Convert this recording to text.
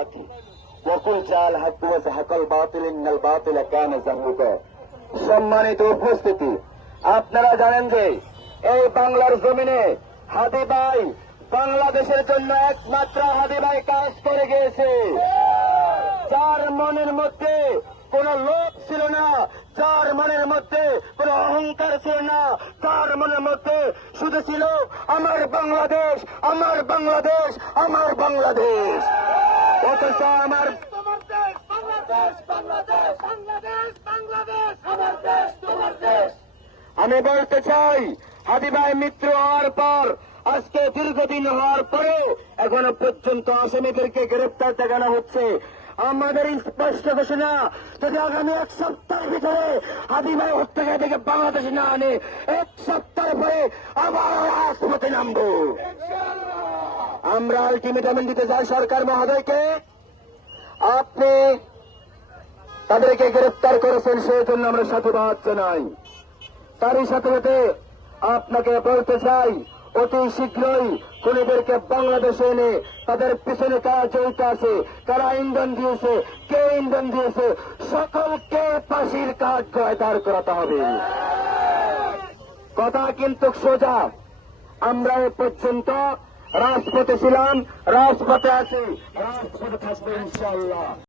بعد وقل جاء الحق وزهق الباطل إن الباطل كان زهوقا। সম্মানিত উপস্থিতি, আপনারা জানেন যে এই বাংলার জমিনে হাদি ভাই বাংলাদেশের জন্য একমাত্র হাদি ভাই কাজ করে গিয়েছে। যার মনের মধ্যে কোন লোভ ছিল না, যার মনের মধ্যে কোন অহংকার ছিল না, যার মনের মধ্যে শুধু ছিল আমার বাংলাদেশ, আমার বাংলাদেশ, আমার বাংলাদেশ। অথচ আমার আমি বলতে চাই, হাদি ভাই মৃত্যু হওয়ার পর আজকে দীর্ঘদিন হওয়ার পরেও এখনো পর্যন্ত আসামিদেরকে গ্রেপ্তার দেখানো হচ্ছে। আমাদের স্পষ্ট ঘোষণা, যদি আগামী এক সপ্তাহের ভিতরে হাদি ভাই হত্যাকারী থেকে বাংলাদেশে না আনে, এক সপ্তাহ পরে আবার রাজপথে নামবো। আমরা আলটিমেটাম দিতে চাই সরকার মহোদয়কে, আপনি তাদেরকে গ্রেপ্তার করেছেন, সেই জন্য আমরা সাধুবাদ জানাই। তারই সাথে সাথে আপনাকে বলতে চাই, অতি শীঘ্রই খুনিদেরকে বাংলাদেশে এনে তাদের পিছনে কারা জড়িত আছে, কারা ইন্ধন দিয়েছে, কে ইন্ধন দিয়েছে, সকলকে ফাঁসির কাঠ গড়ায় দাঁড় করাতে হবে। কথা কিন্তু সোজা। আমরা এ পর্যন্ত রাজপথে ছিলাম, রাজপথে আছি, রাজপথে থাকবো ইনশাআল্লাহ।